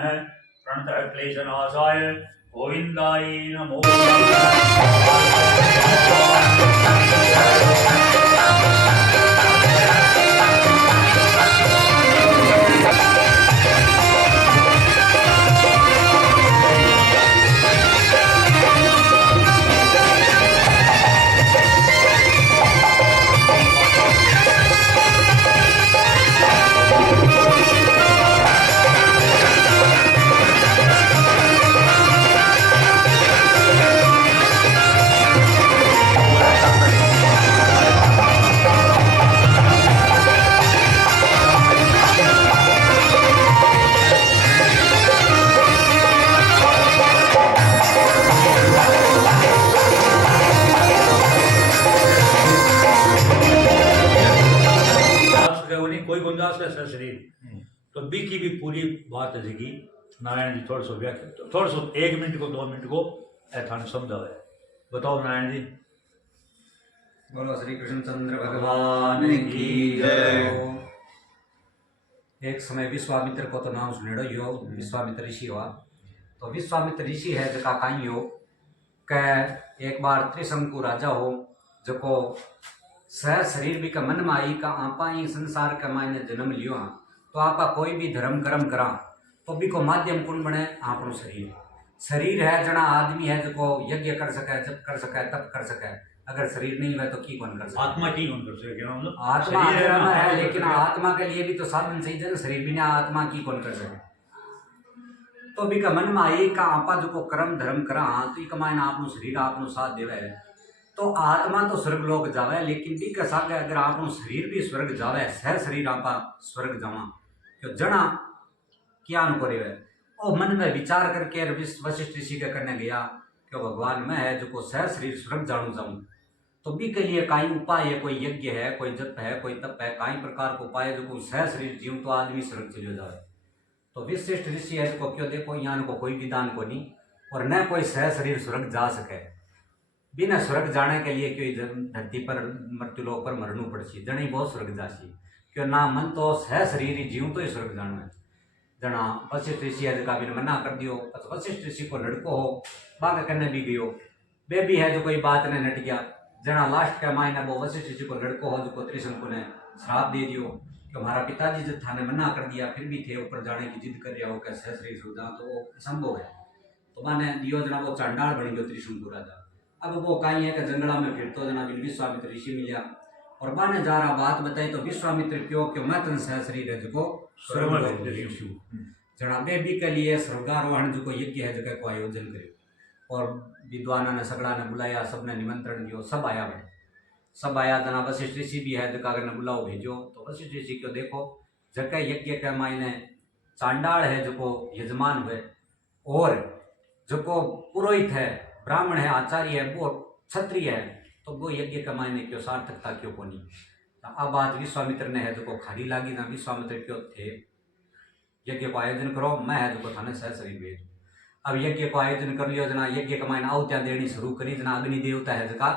नमः प्रणत क्लेशनाशाय गोविंदाय नमो नमः। कोई गुंजाइश है शरीर तो बी की भी पूरी बात है जी नारायण जी थोड़ा सा व्याख्या थोड़ा सा 1 मिनट को 2 मिनट को थाने समझाओ है बताओ नारायण जी। बोलो श्री कृष्णचंद्र भगवान की जय। एक समय विश्वामित्र को तो नाम सुनेड़ो यो विश्वामित्र ऋषि हुआ। तो विश्वामित्र ऋषि है जका काई हो कै एक बार त्रिशंकु राजा हो जको सह शरीर भी का मन में आई का आपा ही संसार के मायने जन्म लियो हाँ तो आपा कोई भी धर्म कर्म करा तो भी को माध्यम कौन बने आपनो शरीर। शरीर है जना आदमी है जो यज्ञ कर सके जप कर सके तप कर सके अगर शरीर नहीं है तो की कौन कर सके आत्मा की कौन कर सके मतलब आत्मा है लेकिन आत्मा के लिए भी तो साधन चाहिए शरीर बिना आत्मा की कौन कर सके। तो भी का मन में आई का आपा जो कर्म धर्म करा तो एक मायने आपनो शरीर आपनो साथ देवे तो आत्मा तो स्वर्ग लोक जावे लेकिन भी का सागे अगर आपनो शरीर भी स्वर्ग जावे सह शरीर आपा स्वर्ग जावा तो जना क्या अनु करे और मन में विचार करके वशिष्ठ ऋषि के करने गया कि भगवान मैं है जो सह शरीर स्वर्ग जानू जाऊं तो भी के लिए काई उपाय है कोई यज्ञ है कोई जप है कोई तप है काई प्रकार को उपाय जो सह शरीर जीव तो आदमी स्वर्ग चले जाए। तो विशिष्ट ऋषि है को क्यों देखो यहाँ को कोई विधान को नहीं और न कोई सह शरीर स्वर्ग जा सके बिना स्वर्ग जाने के लिए क्यों धरती पर मृत्युलोक पर मरनू पड़सी जने बहुत स्वर्ग जासी क्यों ना मन तो सह शरीर जीव तो ही स्वर्ग जाना है जना वशिष्ठ ऋषि है जका भी मना कर दियो वशिष्ठ ऋषि को लड़को हो बाग करने भी गयो वे भी है जो कोई बात ने नट गया जना लास्ट का मायना वो वशिष्ठ ऋषि को लड़को हो जो त्रिशंकु ने श्राप दे दियो कि हमारा पिताजी जब थाने मना कर दिया फिर भी थे ऊपर जाने की जिद कर रहा हो क्या सह शरीर सुविधा तो वो असंभव है। तो माने दियो जना वो चांडाल बन गयो त्रिशंकु राजा। अब वो कहीं है कि जंगला में फिर तो जना विश्वामित्र ऋषि मिलिया और बाने जा रहा बात बताई तो विश्वामित्र क्यों क्यों मैं तन सह शरीर है जो स्वर्ग जना भी के लिए स्वर्गारोहण जो यज्ञ है जगह को आयोजन करे और विद्वाना ने सगड़ा ने बुलाया सबने निमंत्रण दियो सब आया भाई सब आया जना वशिष्ठ ऋषि भी है जगह ने बुलाओ भेजो तो वशिष्ठ ऋषि को देखो जगह यज्ञ के मायने चांडाल है जो यजमान हुए और जो पुरोहित है ब्राह्मण है आचार्य है वो क्षत्रिय है तो वो यज्ञ का मायने क्यों सार्थकता क्यों को नहीं। अब बात विश्वामित्र ने है जो खारी लागी ना विश्वामित्र क्यों थे यज्ञ को आयोजन करो मैं है जो थाने सह शरीर भेज। अब यज्ञ को आयोजन कर लियो जना यज्ञ का मायने आहुतियां देनी शुरू करी जना अग्नि देवता है जका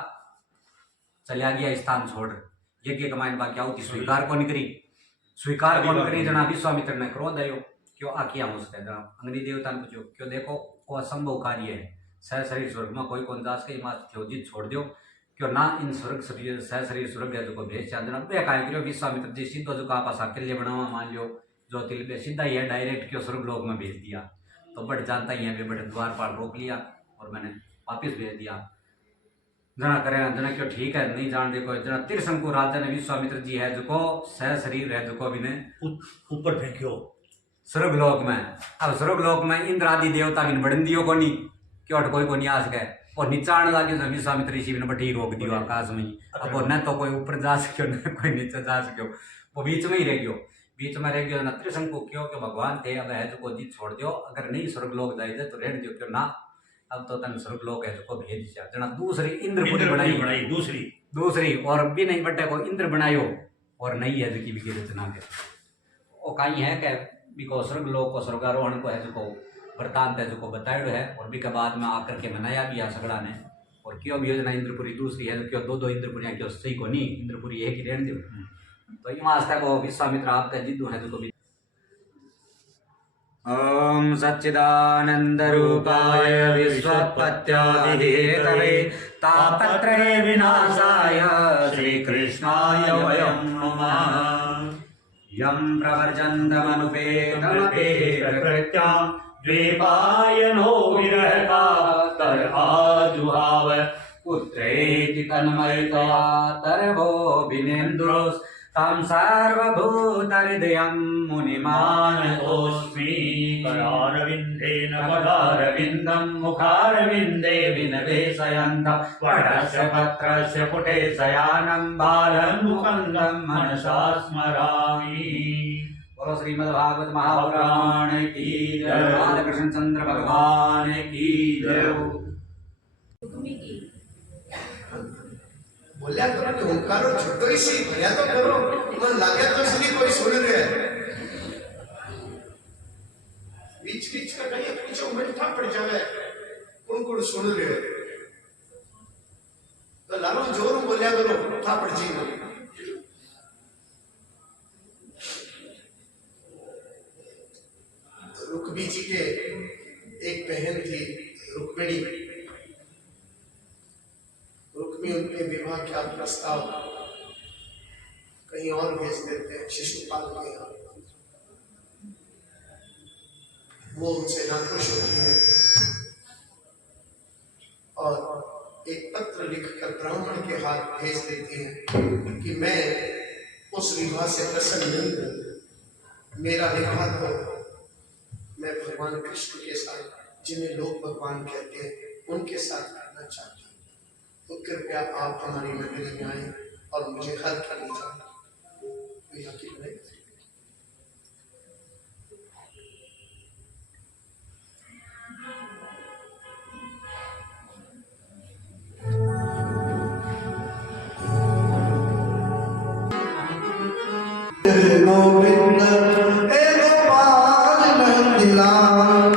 चलिया गया स्थान छोड़ यज्ञ का मायने बाकी आहुति स्वीकार को नहीं करी स्वीकार कौन करी जना विश्वामित्र ने क्रोध आयो क्यों आ किया हो सके जना अग्नि देवता ने पूछो क्यों देखो वो असंभव कार्य है सह शरीर स्वर्ग में कोई कौन दास के मात थ्योजित छोड़ दियो क्यों ना इन स्वर्ग सह शरीर स्वर्ग है जो भेज चांदना वे काय करियो विश्वामित्र जी सीधो जो आप साकल्य बनावा मान लियो जो तिल पे सीधा ही है डायरेक्ट क्यों स्वर्ग लोक में भेज दिया तो बट जानता ही है वे बड़े द्वारपाल रोक लिया और मैंने वापिस भेज दिया जना करे जना क्यों ठीक है नहीं जान देखो जना त्रिशंकु राजा ने विश्वामित्र जी है जो सह शरीर है जो भी ने ऊपर फेंक्यो स्वर्ग लोक में। अब स्वर्ग लोक में इंद्र आदि देवता भी बढ़न दियो को नहीं क्यों कोई को नहीं आ सके और निचाण लागे तो विश्वामित्र ऋषि ने बटी रोक दियो आकाश में अब न तो कोई ऊपर जा सको न कोई नीचे जा सको वो बीच में ही रह गयो बीच में रह गयो न त्रिशंकु क्यों कि भगवान थे अब है जो जीत छोड़ दियो अगर नहीं स्वर्ग लोक जाए तो रहने दियो क्यों ना अब तो तन स्वर्ग लोक है जो भेज दिया जना दूसरी इंद्रपुरी बनाई दूसरी और भी नहीं बटे को इंद्र बनायो और नहीं है जो की रचना के वो कहीं है कि बिको स्वर्ग लोक को स्वर्गारोहण को है जो वृतांत है जो बताया है और भी के बाद में आकर के मनाया भी है सगड़ा ने और क्यों भी योजना इंद्रपुरी दूसरी है क्यों दो इंद्रपुरियाँ क्यों सही को नहीं इंद्रपुरी एक ही रहने दो तो यहाँ को विश्वामित्र आपका जिद्दू है जो ओम सच्चिदानंदरूपाय विश्वोत्पत्त्यादिहेतवे तापत्रय विनाशाय श्रीकृष्णाय वयं नमः। यं प्रवर्जन्तमनुपेतमपेतकृत्यां द्वैपायनो विरहकातर आजुहाव पुत्रेति तन्मयतया तरवोऽभिनेन्द्रोस् तं सर्वभूतहृदयं मुनिमानतोऽस्मि। करारविन्देन पदारविन्दं मुखारविन्दे विनिवेशयन्तं वटस्य पत्रस्य पुटे शयानं बालं मुकुन्दं मनसा स्मरामि। बोलो श्रीमद्भागवत महापुराण की जय, बालकृष्ण चंद्र भगवान की जय। बोलिया करो कि ओंकारो छोटो ही सी भरिया तो करो मन लागे तो सही कोई सुन रहे बीच बीच का कहीं पूछो मिठा पड़ जावे उनको सुन रहे तो लालो जोर बोलिया करो था पड़ जी रुक्मी जी के एक बहन थी रुक्मिणी। रुक्मी उनके विवाह का प्रस्ताव कहीं और भेज देते हैं शिशुपाल के यहाँ। वो उनसे नाखुश होती है और एक पत्र लिखकर ब्राह्मण के हाथ भेज देती है कि मैं उस विवाह से प्रसन्न नहीं हूँ। मेरा विवाह तो मैं भगवान कृष्ण के साथ, जिन्हें लोग भगवान कहते हैं, उनके साथ करना चाहता हूँ। तो कृपया आप हमारी नगरी में आए और मुझे हर कर लीजिए। गोविंद हे गोपाल नंदलाल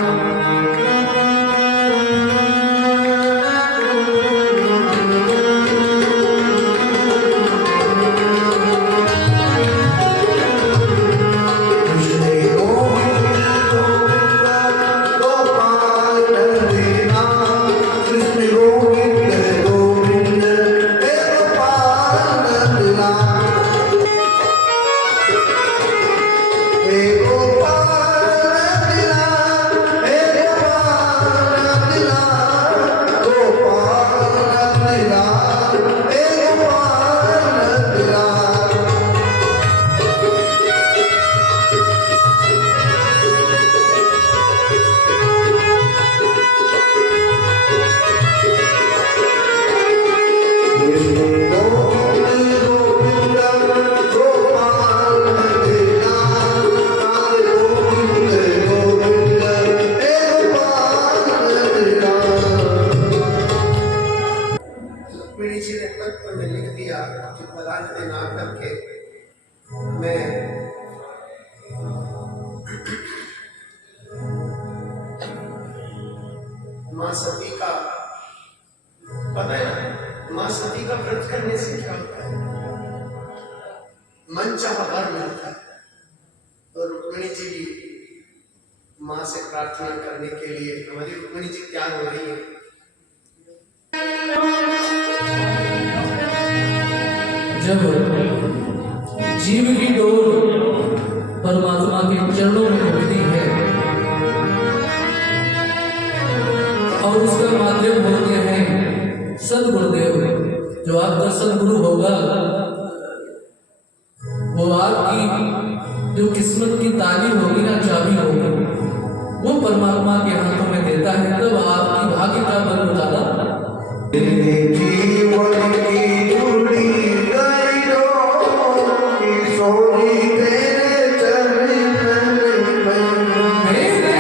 माँ सती का पता है, माँ सती का व्रत करने से क्या होता है? मन चाहा वर मिलता है। और रुक्मिणी जी भी माँ से प्रार्थना करने के लिए, हमारी रुक्मिणी जी तैयार हो रही है। जब जीव की डोर परमात्मा के चरणों में होती है और उसका माध्यम होते हैं सदगुरुदेव, जो आपका सदगुरु होगा वो आपकी जो किस्मत की ताली होगी ना, चाबी होगी, वो परमात्मा के हाथों में देता है। तब आपकी भाग्य का बल उतारा जीवन की जुड़ी गई डोरी सोनी तेरे चरण में। मेरे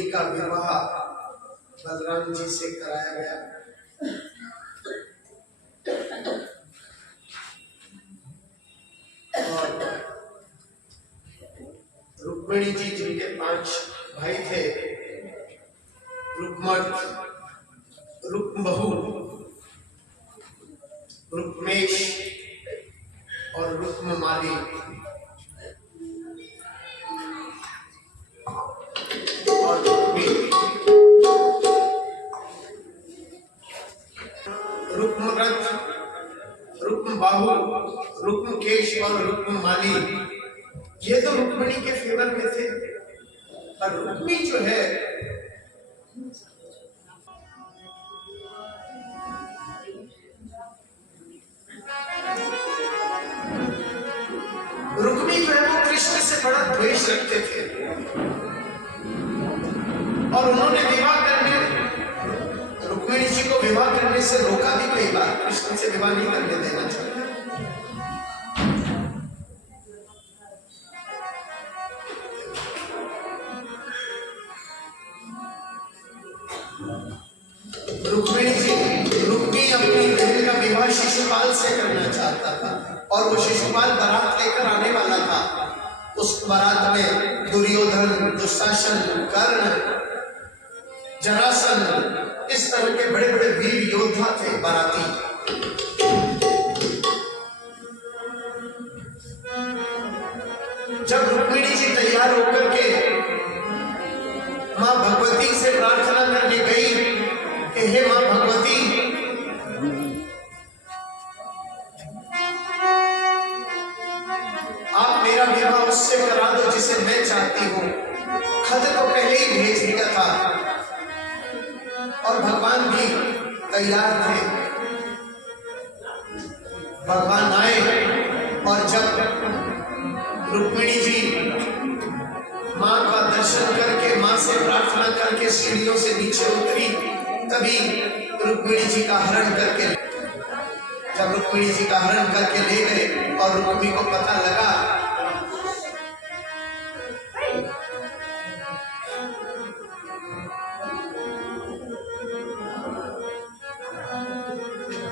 रुक्मिणी का विवाह बलराम जी से कराया गया। और रुक्मिणी जी जिनके 5 भाई थे, रुक्मर्थ, रुक्मबहू, रुक्मेश और रुक्ममाली, और रुक्मरथ, रुक्मबाहु, रुक्मकेश और रुक्ममाली, ये तो रुक्मिणी के फेवर में थे। और रुक्मी जो है वो कृष्ण से बड़ा द्वेष रखते थे और उन्होंने रुक्मिणी जी को विवाह करने से रोका भी कई बार। कृष्ण से विवाह नहीं करने देना चाहिए। रुक्मी अपनी बहन का विवाह शिशुपाल से करना चाहता था और वो शिशुपाल बारात लेकर आने वाला था। उस बारात में दुर्योधन, दुशासन, कर्ण, जरासंध, इस तरह के बड़े बड़े वीर योद्धा थे बाराती। जब रुक्मिणी जी तैयार होकर के मां भगवती से प्रार्थना करने गई कि हे मां भगवती, आप मेरा विवाह उससे करा दो जिसे मैं चाहती हूँ। खत तो पहले ही भेज दिया था और भगवान भी तैयार थे। भगवान आए और जब रुक्मिणी जी मां का दर्शन करके, मां से प्रार्थना करके सीढ़ियों से नीचे उतरी, तभी रुक्मिणी जी का हरण करके, जब रुक्मिणी जी का हरण करके ले गए और रुक्मिणी को पता लगा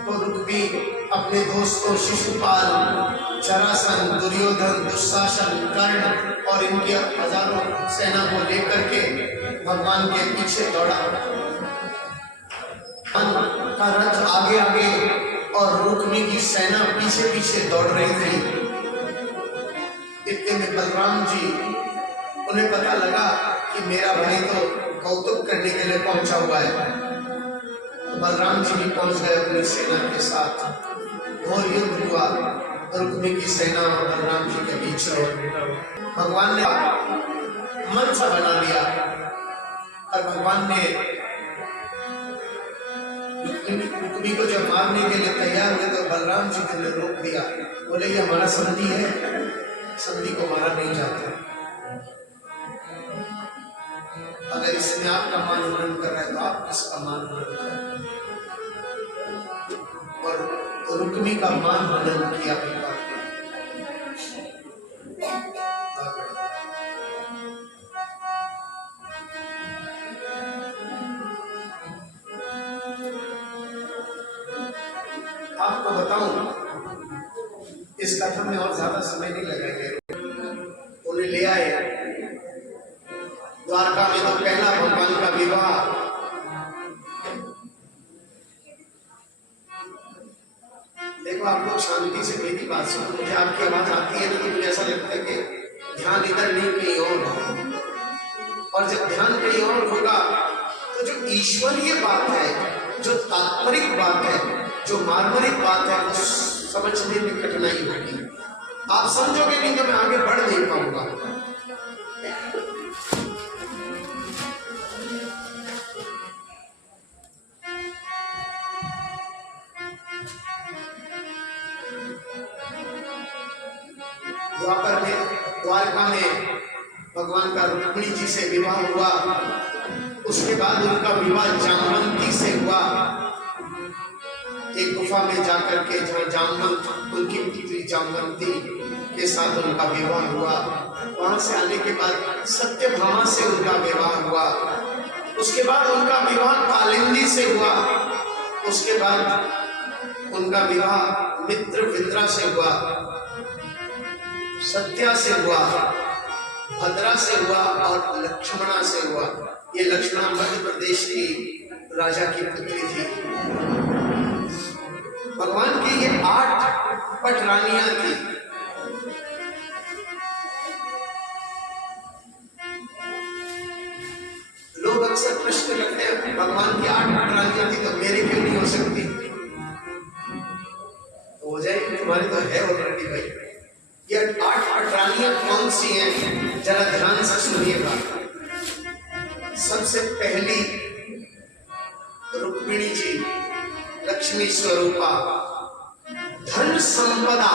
तो रुक्मिणी अपने दोस्तों शिशुपाल, जरासंध, दुर्योधन, दुशासन, कर्ण और इनके हजारों सेना को लेकर के भगवान के पीछे दौड़ा। का रथ आगे आगे और रुक्मिणी की सेना पीछे पीछे दौड़ रही थी। इतने में बलराम जी, उन्हें पता लगा कि मेरा भाई तो कौतुक करने के लिए पहुंचा हुआ है। तो बलराम जी भी पहुंच गए अपनी सेना के साथ। घोर युद्ध हुआ रुक्मिणी की सेना और बलराम जी के बीच। भगवान ने मन सा बना लिया और भगवान ने रुक्मिणी को जब मारने के लिए तैयार हुए तो बलराम जी ने रोक दिया। बोले ये हमारा संधि है, संधि को मारा नहीं जाता। अगर इसने आपका मान हनन कर रहा है तो आप इसका मान हनन करें। और रुक्मिणी का मान हनन किया पिता। आपको बताऊं, इस कथा में और ज्यादा समय नहीं लगाएंगे। उन्हें ले आए द्वारका में, तो पहला भगवान का विवाह। देखो आप लोग शांति से मेरी बात सुनो। मुझे आपकी आवाज आती है तो मुझे ऐसा लगता है कि ध्यान इधर नहीं कहीं और होगा। और जब ध्यान कहीं और होगा तो जो ईश्वरीय बात है, जो तात्पर्यिक बात है, जो मार्मिक बात है, वो समझने में कठिनाई होगी। आप समझोगे नहीं तो मैं आगे बढ़ नहीं पाऊंगा। द्वापर में, द्वारका में भगवान का रुक्मिणी जी से विवाह हुआ। उसके बाद उनका विवाह जामवंती से हुआ। एक गुफा में जाकर के, जहाँ जामवंत, उनकी पुत्री जामवंती के साथ उनका विवाह हुआ। वहां से आने के बाद सत्यभामा से उनका विवाह हुआ। उसके बाद उनका विवाह कालिंदी से हुआ, उसके बाद उनका विवाह मित्रविंद्रा से हुआ, सत्या से हुआ, भद्रा से हुआ और लक्ष्मणा से हुआ। ये लक्ष्मणा मध्य प्रदेश की राजा की पुत्री थी। भगवान की ये 8 पटरानियां थी। लोग अक्सर प्रश्न करते हैं भगवान की 8 पटरानियां थी तो मेरे क्यों नहीं हो सकती? तो हो जाएगी, तुम्हारी तो है ऑलरेडी भाई। ये 8 पटरानियां कौन सी हैं, जरा ध्यान से सुनिएगा। सबसे पहली रुक्मिणी जी, लक्ष्मी स्वरूपा। धन संपदा,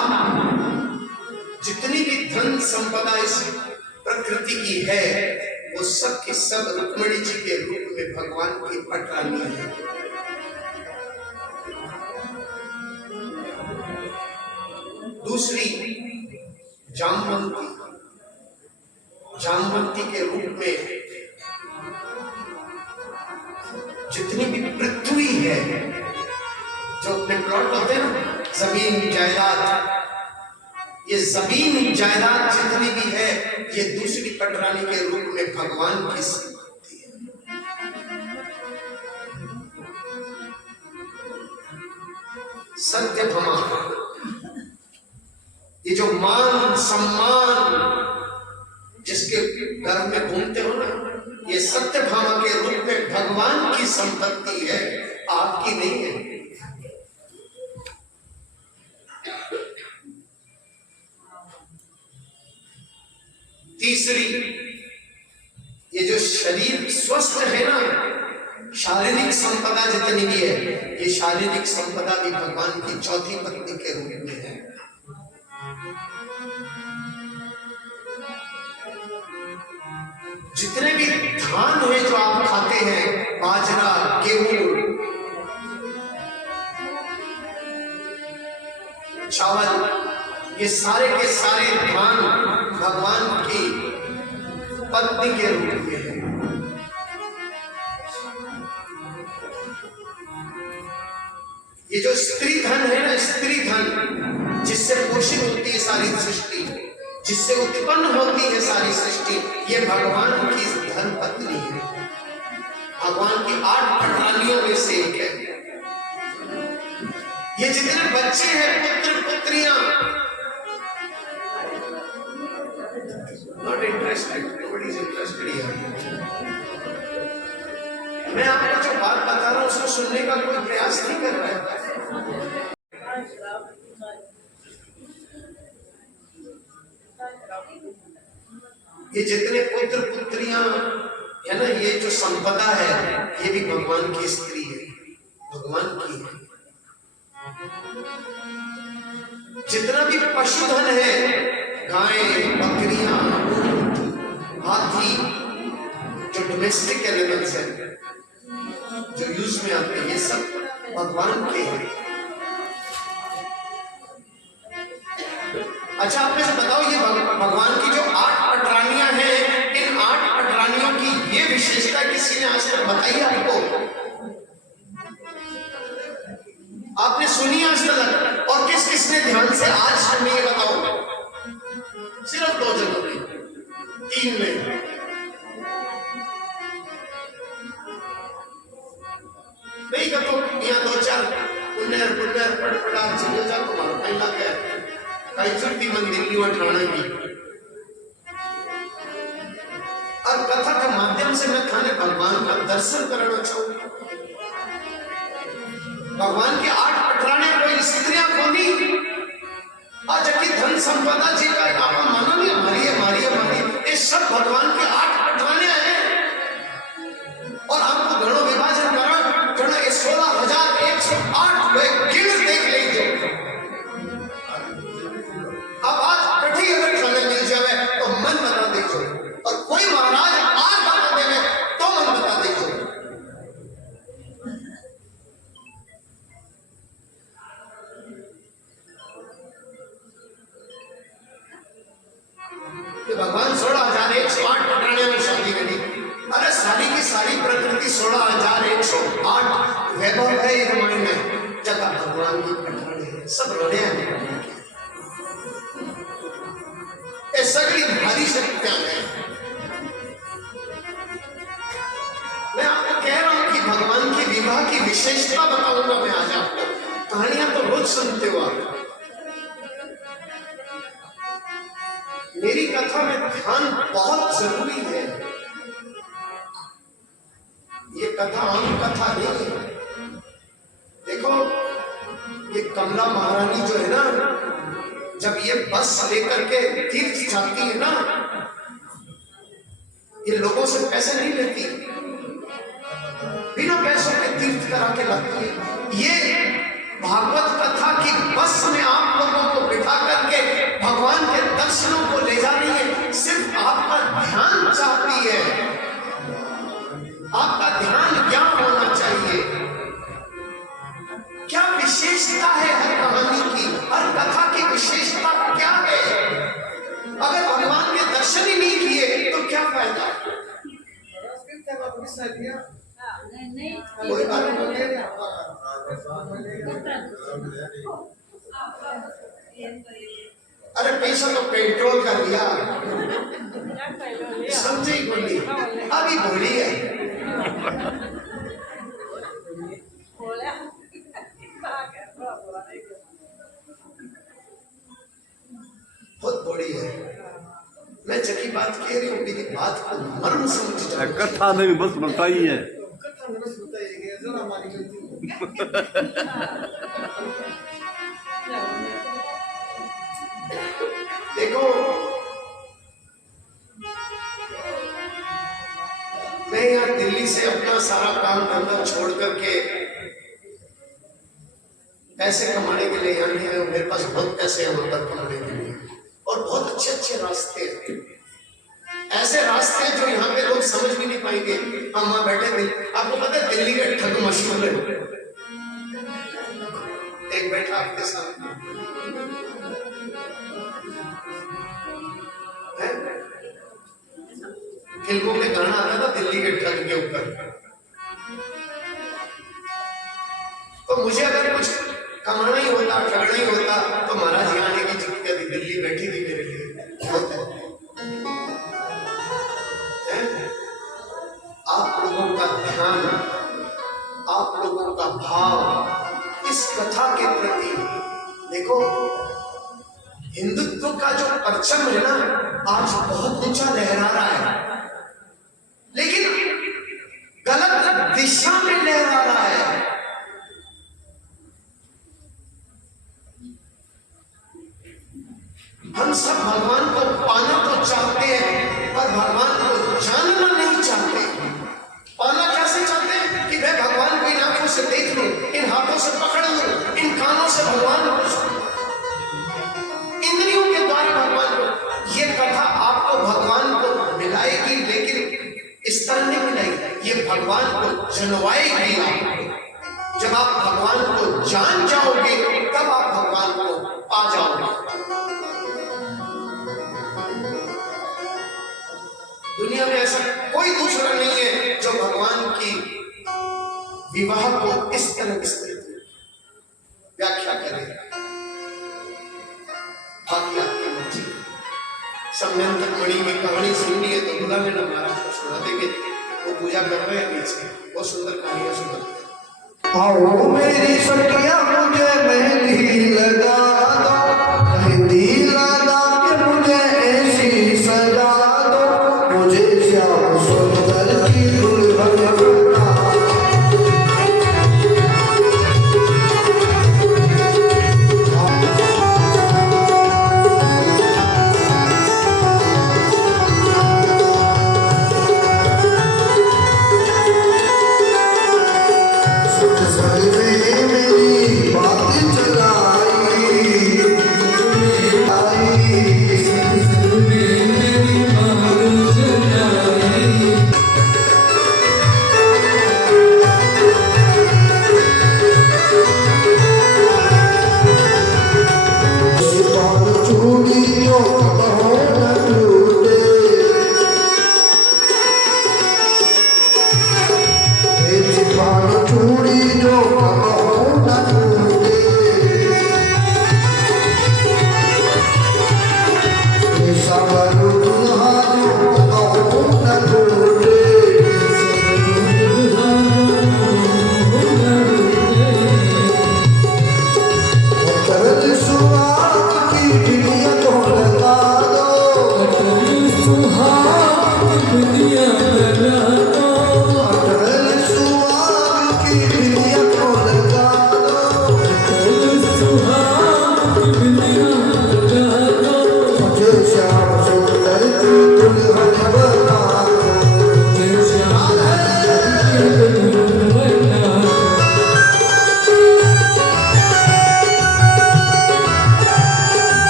जितनी भी धन संपदा इस प्रकृति की है वो सब की सब रुक्मिणी जी के रूप में भगवान की पटरानियां है। दूसरी जामवंती, जामवंती के रूप में जितनी भी पृथ्वी है, जो अपने प्लॉट होते हैं ना, जमीन जायदाद, ये जमीन जायदाद जितनी भी है ये दूसरी पटरानी के रूप में भगवान की संपत्ति है। सत्यभामा, ये जो मान सम्मान जिसके घर में घूमते हो ना, ये सत्यभामा के रूप में भगवान की संपत्ति है, आपकी नहीं है। तीसरी, ये जो शरीर स्वस्थ है ना, शारीरिक संपदा जितनी भी है, ये शारीरिक संपदा भी भगवान की चौथी पत्नी के रूप में है। जितने भी धान हुए जो आप खाते हैं, बाजरा, गेहूं, चावल, ये सारे के सारे धान भगवान की पत्नी के रूप में है। ये जो स्त्री धन है ना, स्त्री धन जिससे पोषित होती है सारी सृष्टि, जिससे उत्पन्न होती है सारी सृष्टि, ये भगवान की धन पत्नी है। भगवान की 8 पटरानियों में से एक है। ये जितने बच्चे हैं, पुत्र पुत्रियां, not interested, nobody is interested here. मैं आपको जो बात बता रहा हूं उसको सुनने का कोई प्रयास नहीं कर रहा है। ये जितने पुत्र पुत्रियां है ना, ये जो संपदा है, ये भी भगवान की स्त्री है, भगवान की है। जितना भी पशुधन है, गायें, बकरियां, हाथी, जो डोमेस्टिक एलिमेंट्स हैं, जो यूज में आते हैं, ये सब भगवान के हैं। अच्छा, आप में से बताओ, ये भगवान की जो 8 पटरानियां हैं, इन 8 पटरानियों की ये विशेषता किसी ने आज तक बताई आपको? आपने सुनी आज तक? और किस किसने ध्यान से आज सुनी है बताओ? सिर्फ 2 जनों ने, 3 में। नहीं का तो यहाँ 2-4 पुण्यर पटपटा चले जा, तुम्हारा पहला क्या कई छुट्टी मंदिर उठाने की। और कथा के माध्यम से मैं थाने भगवान का दर्शन करना चाहूंगा। भगवान की 8 पटरानियां कोई स्त्रियां खोनी, आज की धन संपदा जी का आप मानो नहीं, हमारी ये सब भगवान की 8 पटरानियां हैं। और आपको घड़ों विभाजन करा, घड़ा 16,108 गिण देख लीजिए। अब आज कठी अगर खाने मिल जाए तो मन बता दीजिए, और कोई महाराज आज बता देवे तो मन बता दीजिए। कि भगवान 16,108 पटरानियों में शादी करी। 108 वैभव है ये रामायण में, जगह भगवान की पठानी है, सब रोने हैं। ये सगली भारी शक्तियां हैं। मैं आपको कह रहा हूं कि भगवान की विवाह की विशेषता बताऊंगा मैं आज आपको। कहानियां तो रोज सुनते हो आप। मेरी कथा में ध्यान बहुत जरूरी है। ये कथा आम कथा नहीं है। देखो ये कमला महारानी जो है ना, जब ये बस लेकर के तीर्थ जाती है ना, ये लोगों से पैसे नहीं लेती, बिना पैसों के तीर्थ करा के लाती है। ये भागवत कथा की बस में आप लोगों को बिठा करके भगवान के दर्शनों को ले जा रही है। सिर्फ आपका ध्यान चाहती है। आपका ध्यान क्या होना चाहिए? क्या विशेषता है हर कहानी की, हर कथा की विशेषता क्या है? अगर भगवान के दर्शन ही नहीं किए तो क्या फायदा? कोई बात नहीं। अरे पैसा तो पेट्रोल कर लिया, समझे बोली अभी बोली है। बहुत बड़ी है। मैं जकी बात कह रही हूँ, मेरी बात को मर्म समझ जाओ। कथा नहीं बस बताइए। कथा नहीं बस बताइए, जरा हमारी गलती। देखो मैं यहाँ दिल्ली से अपना सारा काम धंधा छोड़ करके पैसे कमाने के लिए यहाँ नहीं आया। मेरे पास बहुत पैसे हैं वहां कमाने के लिए, और बहुत अच्छे अच्छे रास्ते हैं। ऐसे रास्ते जो यहाँ पे लोग समझ भी नहीं पाएंगे। हम वहां बैठे थे, आपको पता है दिल्ली के ठग मशहूर है। एक बैठा आपके सामने फिल्मों में गाना आता था दिल्ली के ठग के ऊपर। तो मुझे अगर कुछ कमाना ही होता, ठगना ही होता, तो महाराज यहाँ आने की जरूरत थी। दिल्ली बैठी थी मेरे लिए। आप लोगों का ध्यान, आप लोगों का भाव इस कथा के प्रति, देखो हिंदुत्व का जो परचम है ना, आज बहुत ऊंचा लहरा रहा है, लेकिन गलत दिशा में लहरा रहा है। हम सब भगवान को पाना तो चाहते हैं, पर भगवान को जानना नहीं चाहते। पाना कैसे चाहते हैं कि मैं भगवान को इन आंखों से देख लूं, इन हाथों से पकड़ लूं, इन कानों से भगवान को सुनूं, इंद्रियों के द्वारा भगवान को। ये कथा आपको भगवान को मिलाएगी, लेकिन इस तरह नहीं मिलाएगी। ये भगवान को जनवाएगी आपको। जब आप भगवान को जान जाओगे तब आप भगवान को पा जाओगे। दुनिया में ऐसा कोई दूसरा नहीं है जो भगवान की विवाह को इस तरह विस्तृत व्याख्या करे। बाकी आपकी मर्जी। समयंत्र मणि की कहानी सुननी है तो बुला लेना, महाराज को सुना देंगे। वो पूजा कर रहे हैं नीचे, बहुत सुंदर कहानियां सुनाते हैं। आओ मेरी सखिया मुझे मेहंदी लगा दो, मेहंदी लगा के मुझे ऐसी सजा दो, मुझे श्याम सुंदर की दुल्हन बना। सुख सलवे मेरी बात चलाई,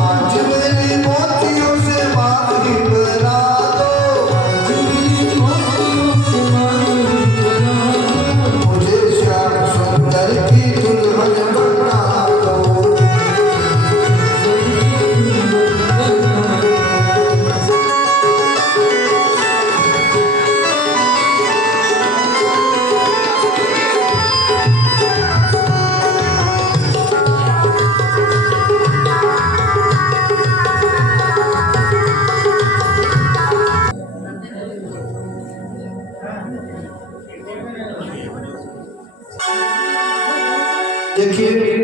आज मेरी मोतियों से मांग ही बना दो मुझे श्याम सुंदर की दुल्हन बना दो देखिए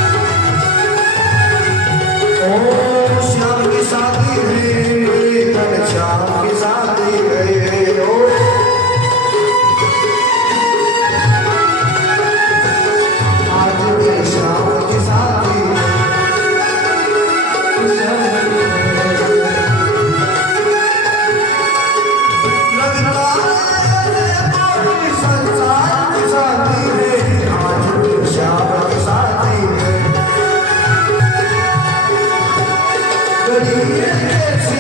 ओ श्याम की शादी है श्याम की शादी है ओ आज मेरे श्याम की शादी लगता है कोई संसार की शादी है आज मेरे श्याम की शादी है गरीब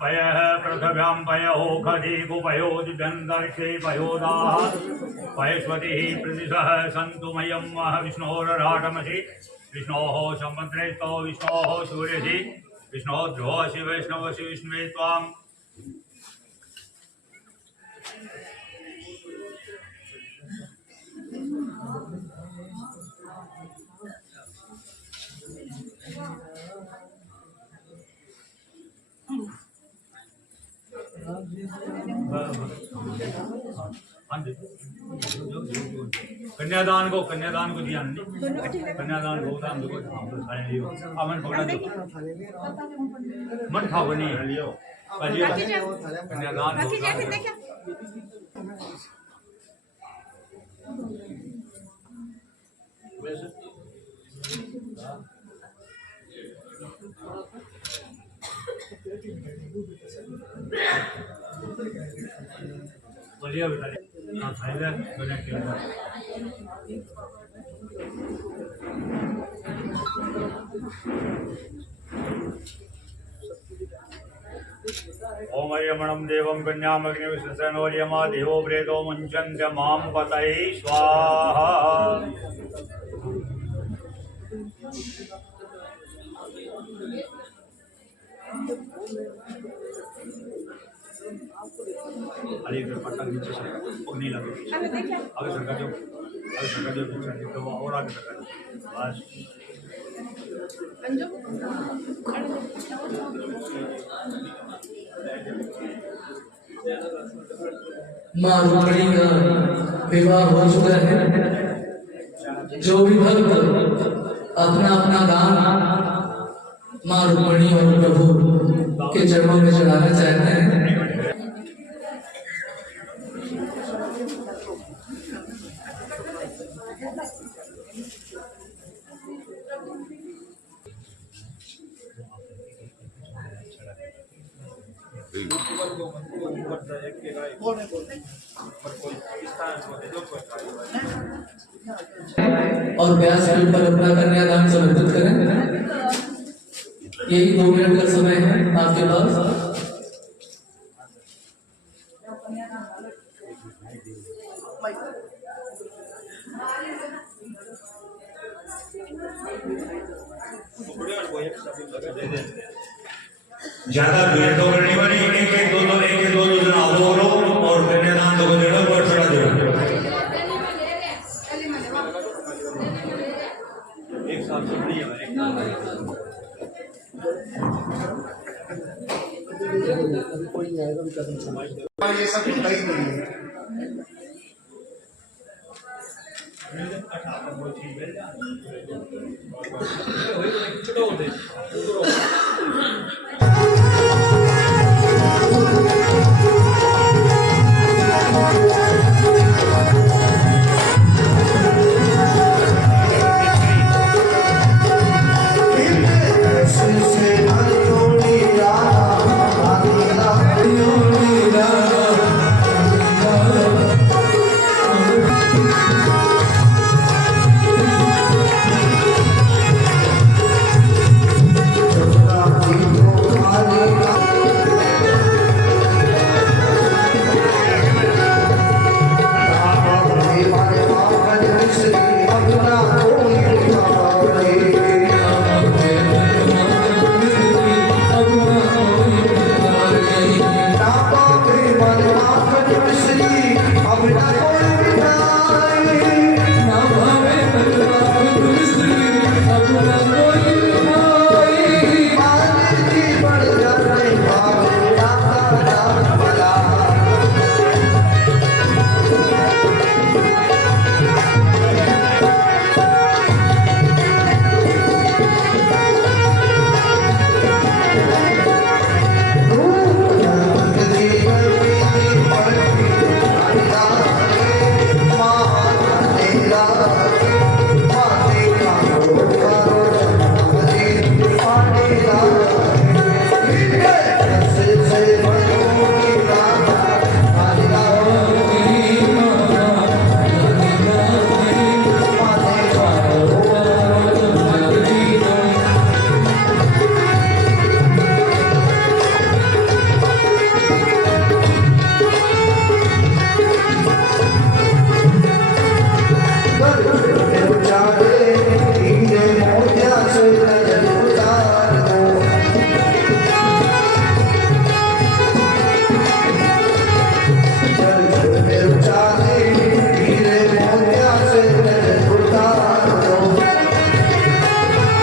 पयः पृथिव्यां पयो खदीगु पयो दिव्यन्तरिक्षे पयोदाः पयस्वतिः प्रतिशः सन्तु मयं विष्णोरराटमसि विष्णोः समुद्रेस्तो विष्णोः सूर्यसि विष्णोः ध्रुवसि वैष्णवसि विष्णुवे त्वां कन्यादान को दिया नहीं कन्यादान को दान को लियो अमन पकड़ा दो मन खाओ नहीं लियो कन्यादान बढ़िया बेटा हाँ फायदा बना के ओम यमणं देवं कन्यामग्निविसृजनोर्यमा देवो प्रेतो मुञ्चन्त्य मां पतये स्वाहा अरे इधर पट्टा नीचे से नहीं लगे आगे सरका जो पीछे तो और आगे सरका बस माँ रुक्मिणी का विवाह हो चुका है। जो भी भक्त अपना अपना दान माँ रुक्मिणी और प्रभु के चरणों में चढ़ाना चाहते हैं। और व्यास पीठ पर अपना कन्यादान समर्पित करें। यही 2 मिनट का समय है आपके पास। ज्यादा भीड़ तो करनी वाली एक दो जना आओ और कन्यादान तो देना और छड़ा देना एक साथ से नहीं है ये सब होता ही नहीं है। छोटा